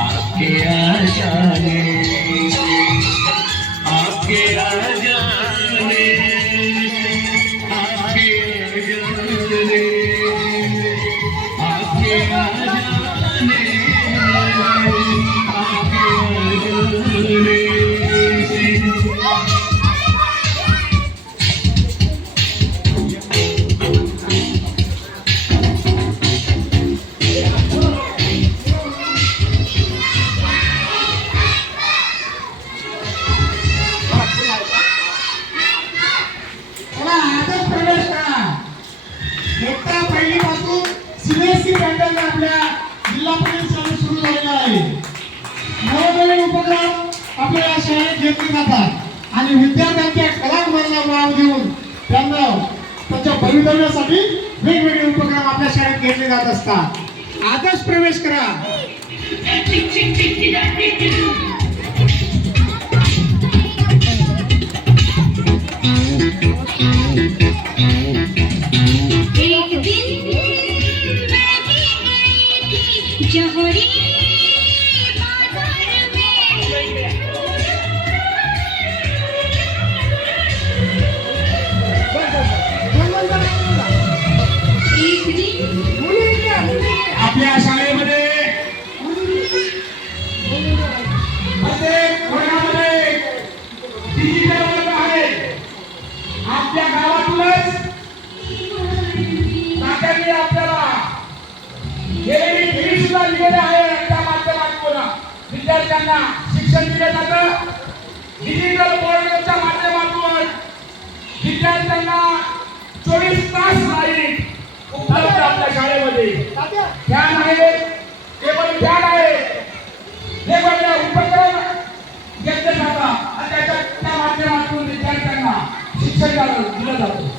आपके आ जाने आपके आ जाने आपके आ जाने आपके आ सीबीएसई पॅटर्न आपल्या जिल्हा परिषद सुरू झालेला आहे. नवनवीन उपक्रम आपल्या या शाळेत घेतले जातात. आणि विद्यार्थ्यांच्या कलागुणांना वाव देऊन त्यांना त्यांच्या भवितव्यासाठी वेगवेगळे उपक्रम आपल्या शाळेत घेतले जात असतात. आजच प्रवेश करा. आपल्या शाळेमध्ये प्रत्येक वर्गामध्ये डिजिटल वर्ग आहे. आपल्या गावातूनच आपल्याला. शिक्षिका दिलेलं आहे त्या माध्यमातून विद्यार्थ्यांना शिक्षण दिलं जातं. डिजिटल बोर्डच्या माध्यमातून विद्यार्थ्यांना चोवीस तास लाइट उपलब्ध आपल्या शाळेमध्ये. फॅन आहे. टेबल फॅन आहे. वेगवेगळ्या उपक्रम घेतले जातात. आणि त्याच्या त्या माध्यमातून विद्यार्थ्यांना शिक्षण दिलं जातं.